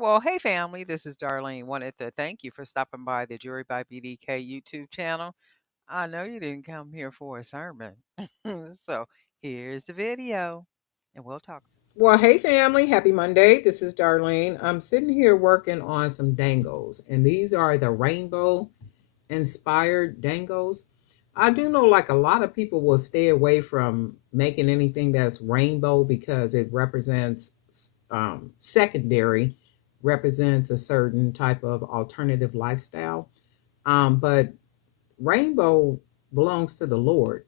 Well, hey family, this is Darlene. Wanted to thank you for stopping by the Jury by BDK YouTube channel. I know you didn't come here for a sermon. So here's the video and we'll talk soon. Well, hey family, happy Monday. This is Darlene. I'm sitting here working on some dangles, and these are the rainbow inspired dangles. I do know like a lot of people will stay away from making anything that's rainbow because it represents secondary, represents a certain type of alternative lifestyle. But rainbow belongs to the Lord.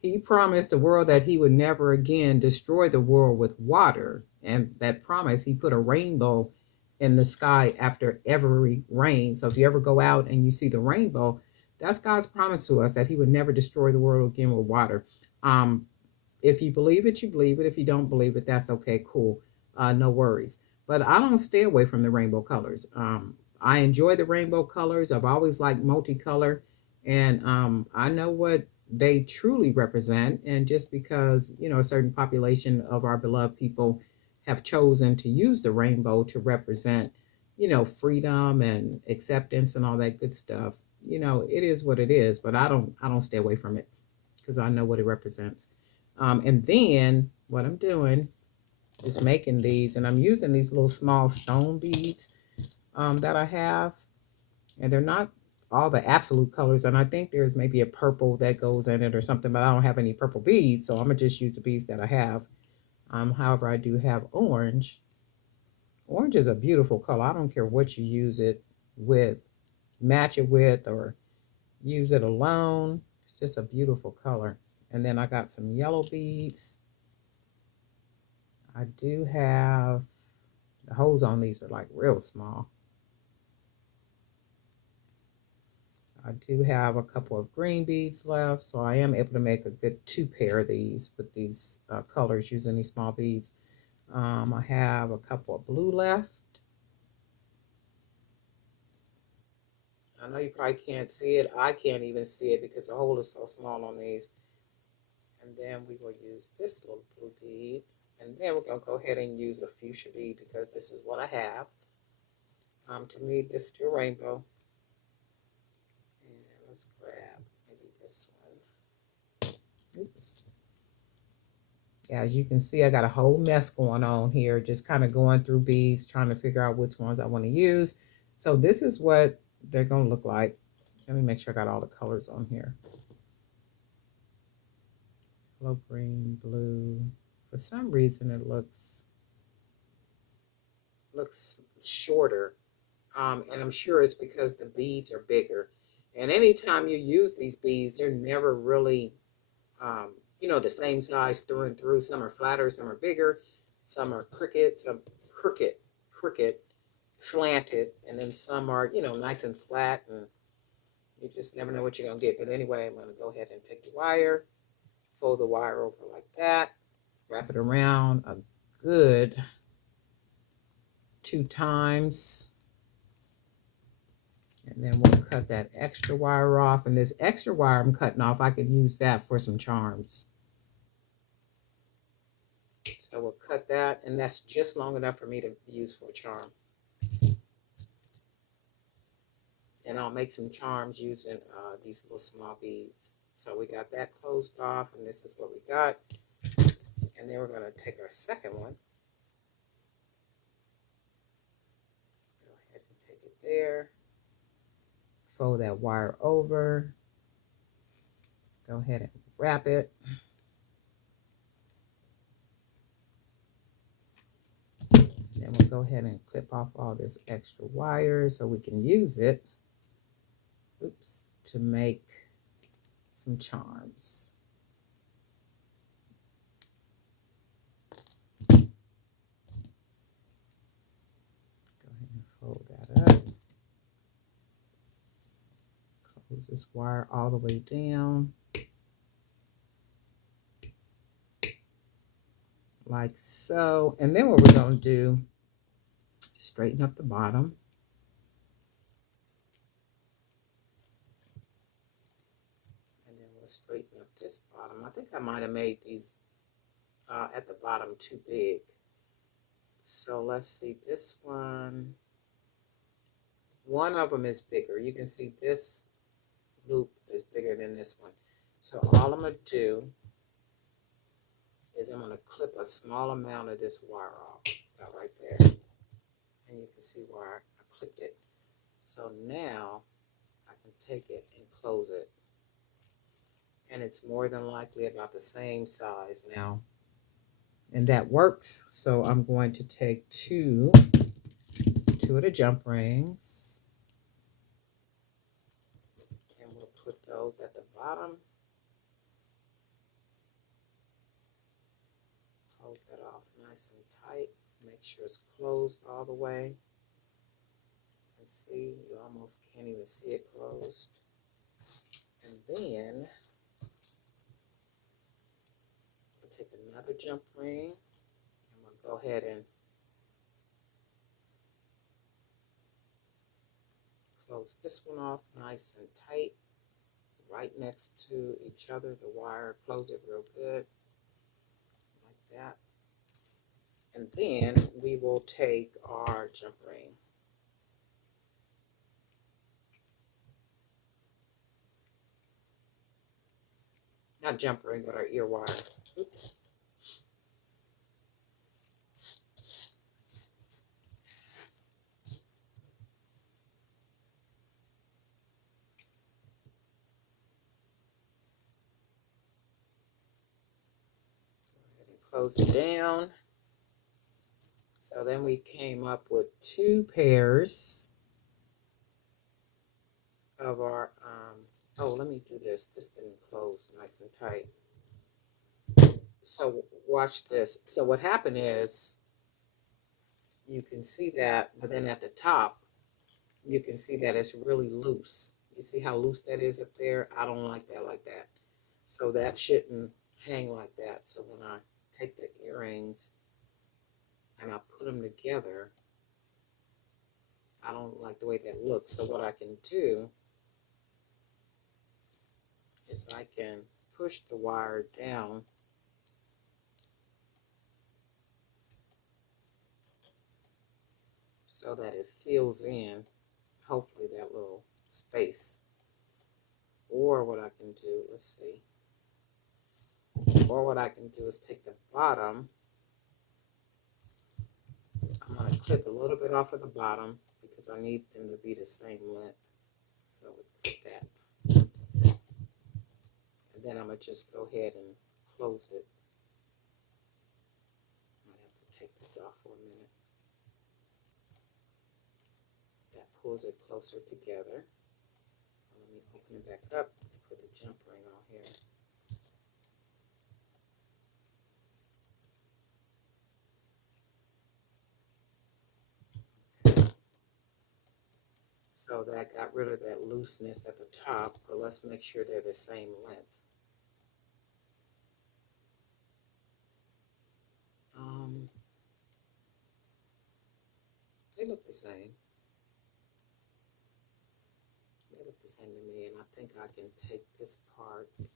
He promised the world that he would never again destroy the world with water. And that promise, he put a rainbow in the sky after every rain. So if you ever go out and you see the rainbow, that's God's promise to us that he would never destroy the world again with water. Um, if you believe it, you believe it. If you don't believe it, that's okay, cool. No worries. But I don't stay away from the rainbow colors. I enjoy the rainbow colors. I've always liked multicolor. And I know what they truly represent. And just because, a certain population of our beloved people have chosen to use the rainbow to represent, freedom and acceptance and all that good stuff, it is what it is. But I don't stay away from it because I know what it represents. And then what I'm doing is making these, and I'm using these little small stone beads that I have, and they're not all the absolute colors. And I think there's maybe a purple that goes in it or something, but I don't have any purple beads, so I'm gonna just use the beads that I have. However, I do have orange. Orange is a beautiful color. I don't care what you use it with, match it with, or use it alone. It's just a beautiful color. And then I got some yellow beads. I do have the holes on these are like real small. I do have a couple of green beads left, so I am able to make a good two pair of these with these colors using these small beads. I have a couple of blue left. I know you probably can't see it. I can't even see it because the hole is so small on these. And then we will use this little blue bead. And then we're going to go ahead and use a fuchsia bead because this is what I have. To me, this is still rainbow. And let's grab maybe this one. Oops. Yeah, as you can see, I got a whole mess going on here, just kind of going through beads, trying to figure out which ones I want to use. So this is what they're going to look like. Let me make sure I got all the colors on here. Yellow, green, blue. For some reason, it looks shorter. And I'm sure it's because the beads are bigger. And anytime you use these beads, they're never really, the same size through and through. Some are flatter, some are bigger, some are crooked, some crooked, slanted, and then some are, nice and flat. And you just never know what you're going to get. But anyway, I'm going to go ahead and take the wire, fold the wire over like that, wrap it around a good 2 times. And then we'll cut that extra wire off. And this extra wire I'm cutting off, I could use that for some charms. So we'll cut that, and that's just long enough for me to use for a charm. And I'll make some charms using these little small beads. So we got that closed off, and this is what we got. And then we're going to take our second one. Go ahead and take it there. Fold that wire over. Go ahead and wrap it. Then we'll go ahead and clip off all this extra wire so we can use it, to make some charms. Go ahead and fold that up. Close this wire all the way down. Like so. And then what we're going to do, straighten up the bottom. And then we'll straighten up this bottom. I think I might have made these at the bottom too big. So let's see, this one of them is bigger. You can see this loop is bigger than this one. So all I'm going to do is I'm going to clip a small amount of this wire off, about right there. And you can see where I clipped it. So now I can take it and close it. And it's more than likely about the same size now. And that works. So I'm going to take two of the jump rings. And we'll put those at the bottom. Close that off nice and tight. Make sure it's closed all the way. And see, you almost can't even see it closed. And then I'll take another jump ring. I'm going to go ahead and close this one off nice and tight, right next to each other, the wire. Close it real good, like that. And then we will take our jump ring. Not jump ring, but our ear wire. Oops. Close it down. So then we came up with two pairs of our, oh, let me do this. This didn't close nice and tight. So watch this. So what happened is, you can see that, but then at the top, you can see that it's really loose. You see how loose that is up there? I don't like that like that. So that shouldn't hang like that. So when I take the earrings and I put them together, I don't like the way that looks. So what I can do is I can push the wire down so that it fills in, hopefully, that little space. Or what I can do, let's see. Or what I can do is take the bottom. I'm going to clip a little bit off of the bottom because I need them to be the same length. So we clip that. And then I'm going to just go ahead and close it. I might have to take this off for a minute. That pulls it closer together. Let me open it back up and put the jump ring on here. So that got rid of that looseness at the top, but let's make sure they're the same length. They look the same. They look the same to me, and I think I can take this part and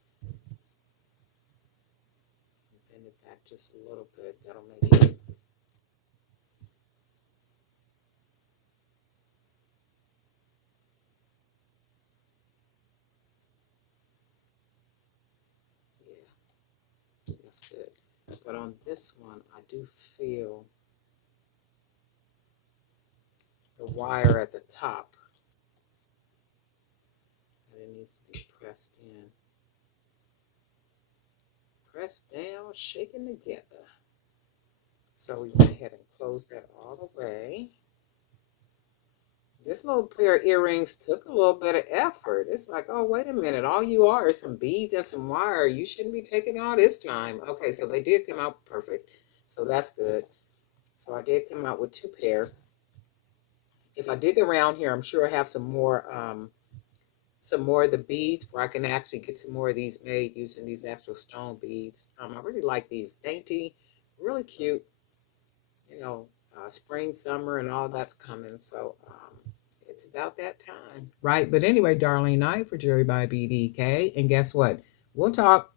bend it back just a little bit. That'll make it. Yeah, that's good. But on this one, I do feel the wire at the top, and it needs to be pressed in. Pressed down, shaken together. So we went ahead and closed that all the way. This little pair of earrings took a little bit of effort. It's like, oh, wait a minute. All you are is some beads and some wire. You shouldn't be taking all this time. Okay, so they did come out perfect. So that's good. So I did come out with two pair. If I dig around here, I'm sure I have some more of the beads where I can actually get some more of these made using these actual stone beads. I really like these. Dainty, really cute. You know, spring, summer, and all that's coming. So it's about that time. Right. But anyway, Darlene Knight for Jewelry by BDK. And guess what? We'll talk